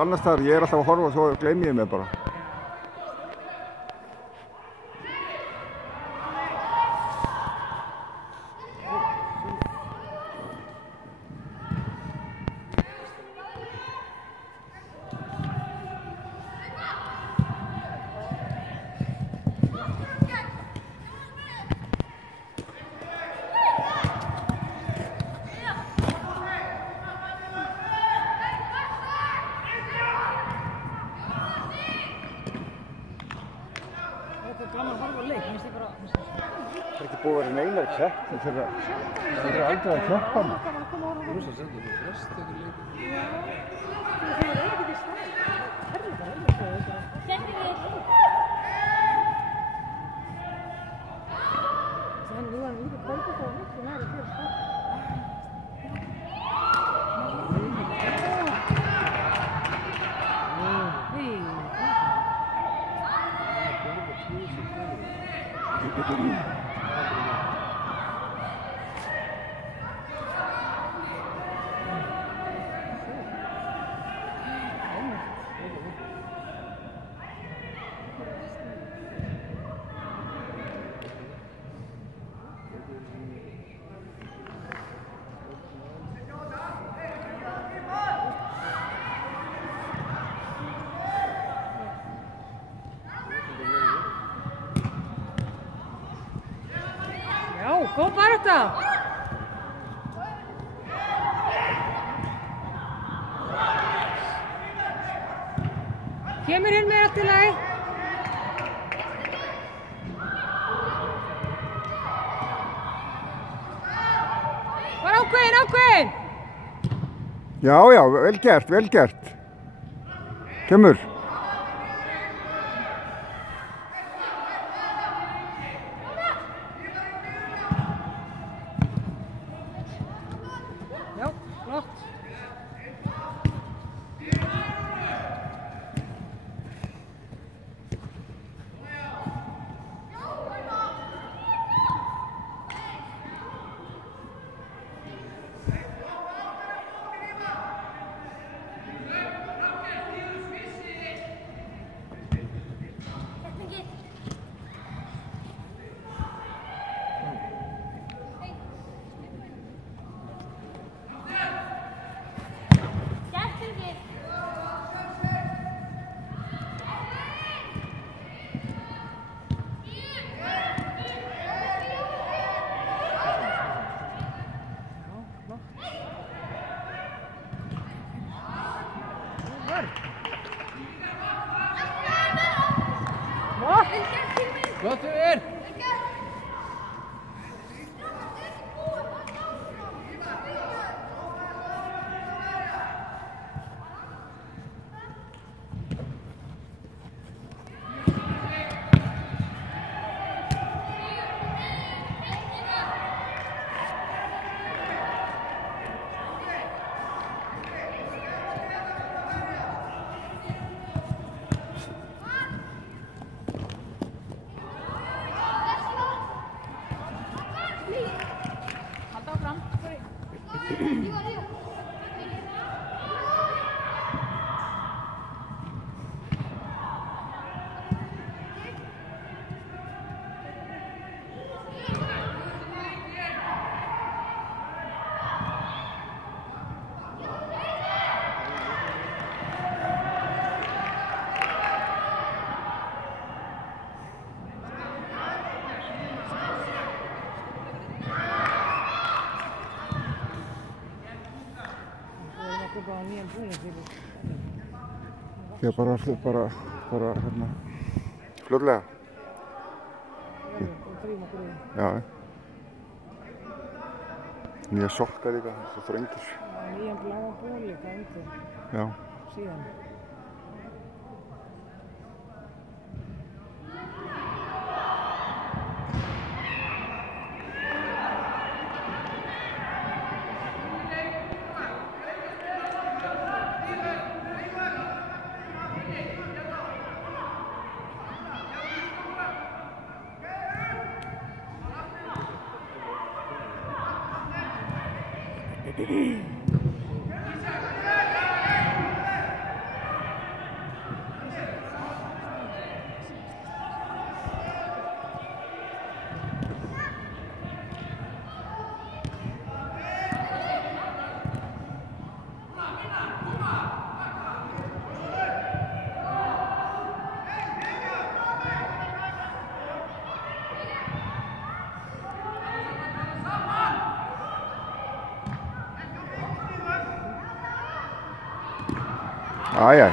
Annars þar, ég alltaf að horfa og svo gleymi ég mig bara. Það ekki búið að vera neina keppni þegar það er aldrei að keppa hana. Þú veist að senda þú flest ykkur leikur. Góð barátta! Kemur inn með allt í lagi. Var ákveðin! Já, vel gert. Kemur. Gott yfir! Já, bara hérna, fljótlega. Já. Nýja sokka líka, svo þröngir. Nýjan bláa ból líka undir. Já. Síðan. Æ, æ.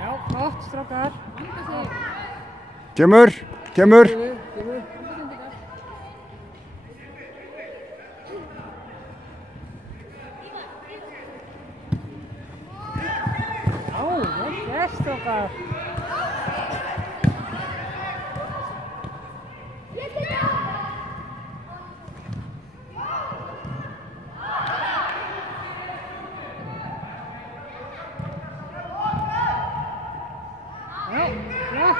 Já, gott, strákar. Kemur, kemur. Já, vel gert, strákar. Já, flott.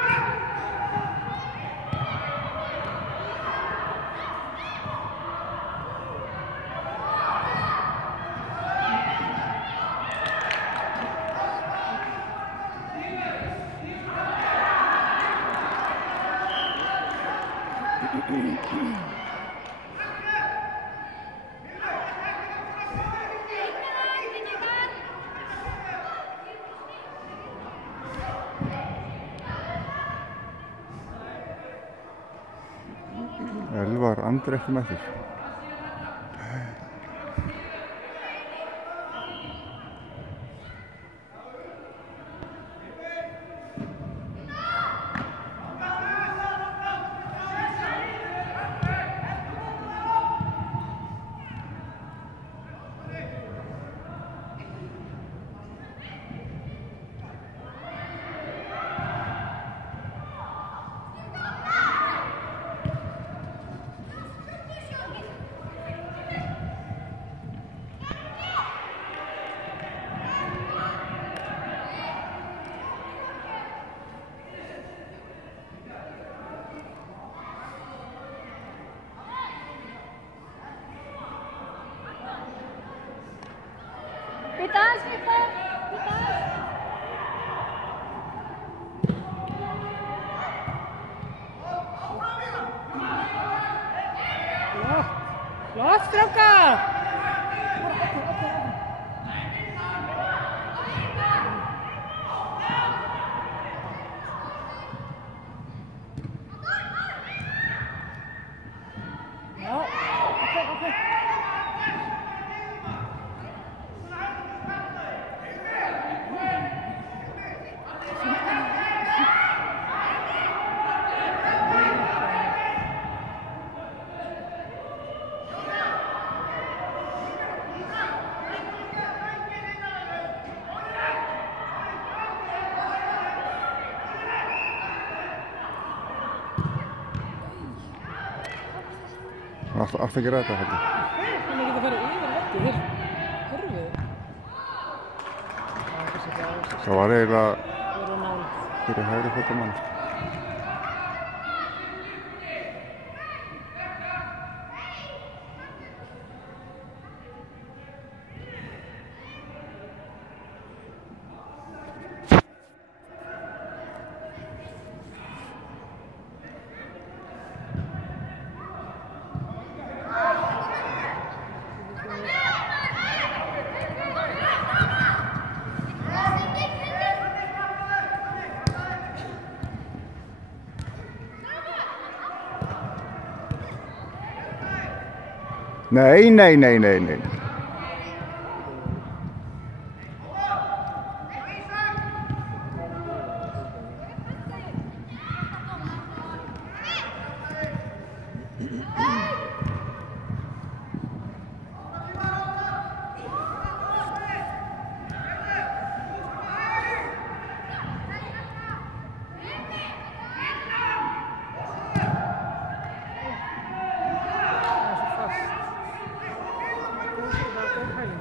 Elvar Andri ekki með þér. Vitas, Vitas, Vitas. Flott. Flott, strákar. Já, ok. Hann átti að gera þetta, held ég. Hann er ekki að fara yfir vettið, hér. Hörfið. Já, þessi það. Það var eiginlega Verður nálægt. fyrir hægri fótamann. Nei.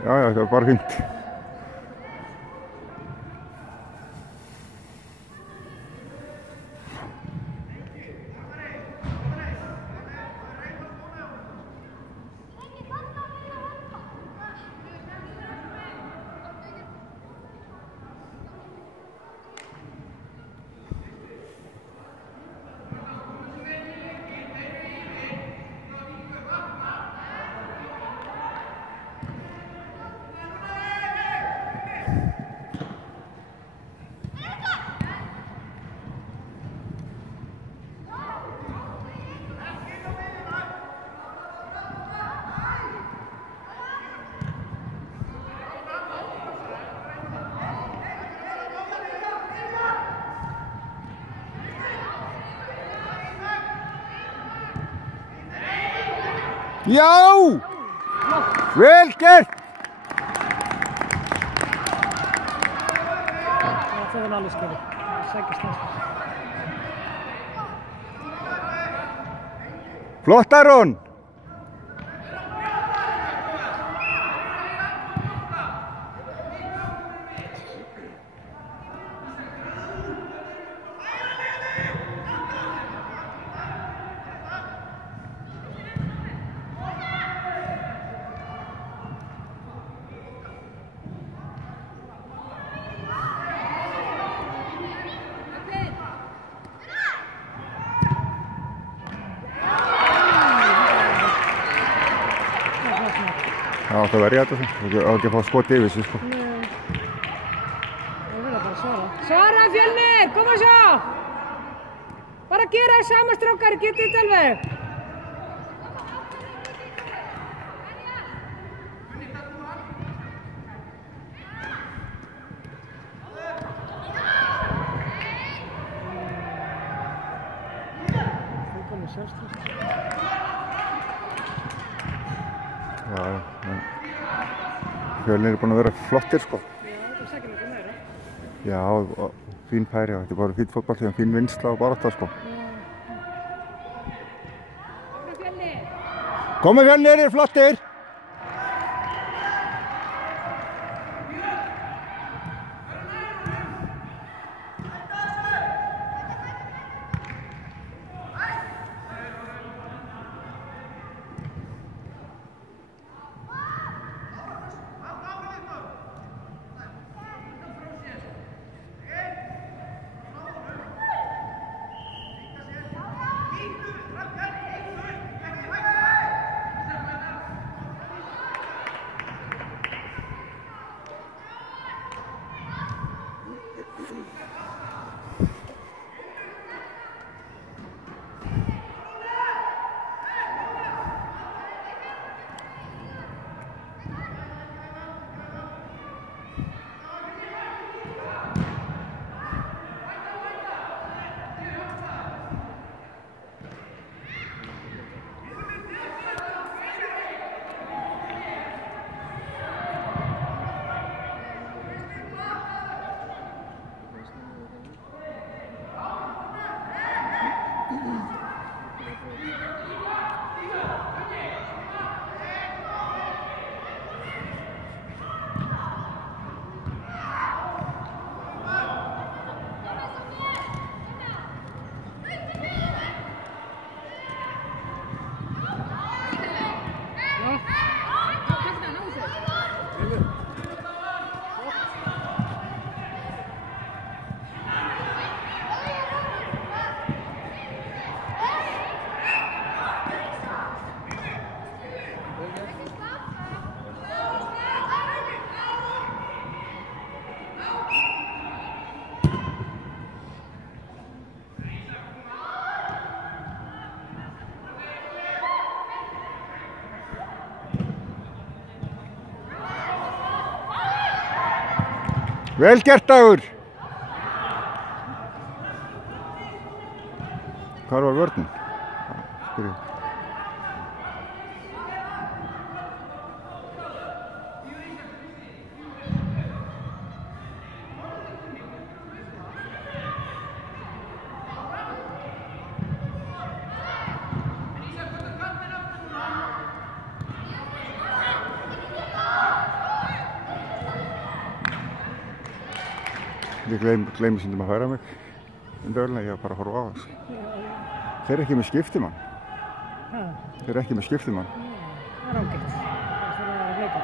Já, það var bara fínt. Já! Vel gert! Það er alveg skilur. Það sækist þess. Flott Aron! Það átti að verja þetta svo, það á ekki að fá skot yfir sig sko. Nei. Það verður bara að svara. Svara Fjölnir, koma svo! Bara gera það sama strákar, getið þetta alveg. Það komið sjálfströst. Já, Fjölnir er búin að vera flottir sko. Já, það sækir eitthvað meira. Já, og fín færi, þetta er bara fín fótball, þegar fín vinsla og barátta sko. Komið Fjölnir, er flottir! Vel gert Dagur! Hvar var vörnin? Spyr ég. Ég gleymi stundum að höra mig undarlega, ég var bara að horfa á þessu. Þeir eru ekki með skiptimann. Þeir eru ekki með skiptimann. Það er ágætt. Það er að hlaupa.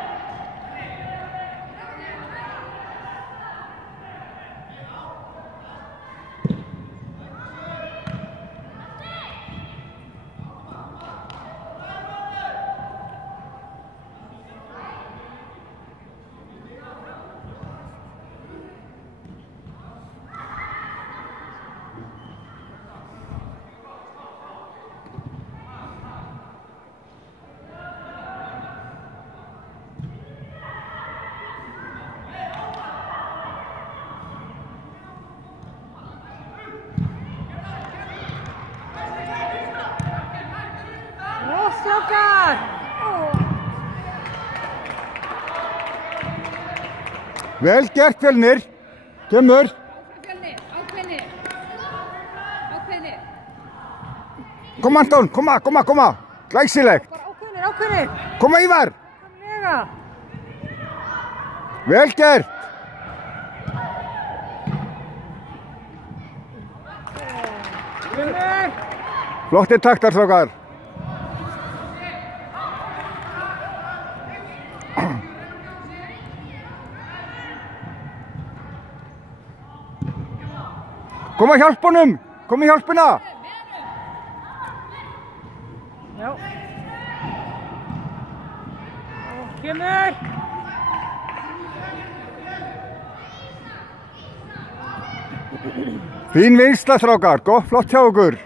Vel gert, Fjölnir. Kemur. Fjölnir, ákveðnir. Ákveðnir. Koma, Anton, koma. Glæsilegt. Bara ákveðnir. Koma, Ívar. Lega. Vel gert. Fjölnir. Flottir taktar, strákar. Koma hjálp honum. Kom í hjálpina. Já. Kemur. Fín vinsla, strákar. Gott, flott hjá okkur.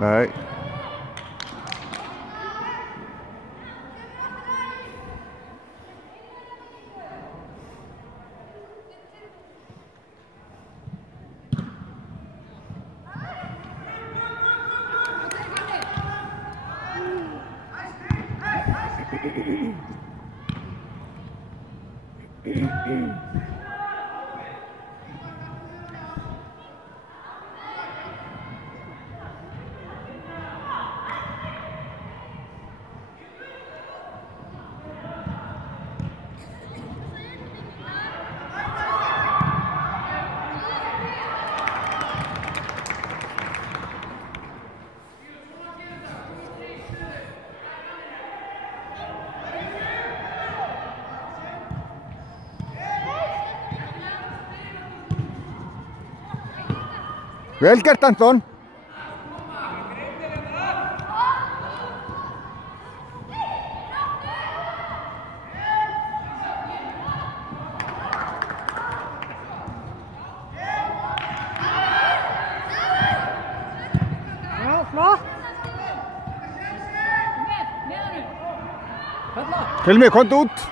Nei. Vel gert, Anton. Já, flott. Hilmi, komdu út.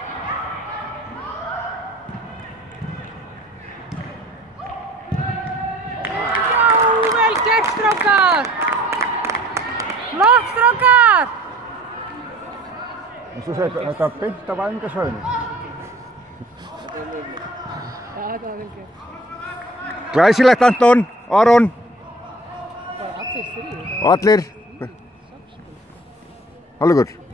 Vel gert, strákar! Flott, strákar! Og svo segir þetta beint af æfingasvæðinu. Já, þetta var vel gert. Glæsilegt, Anton. Aron. Bara allir þrír. Og allir. Hálfleikur.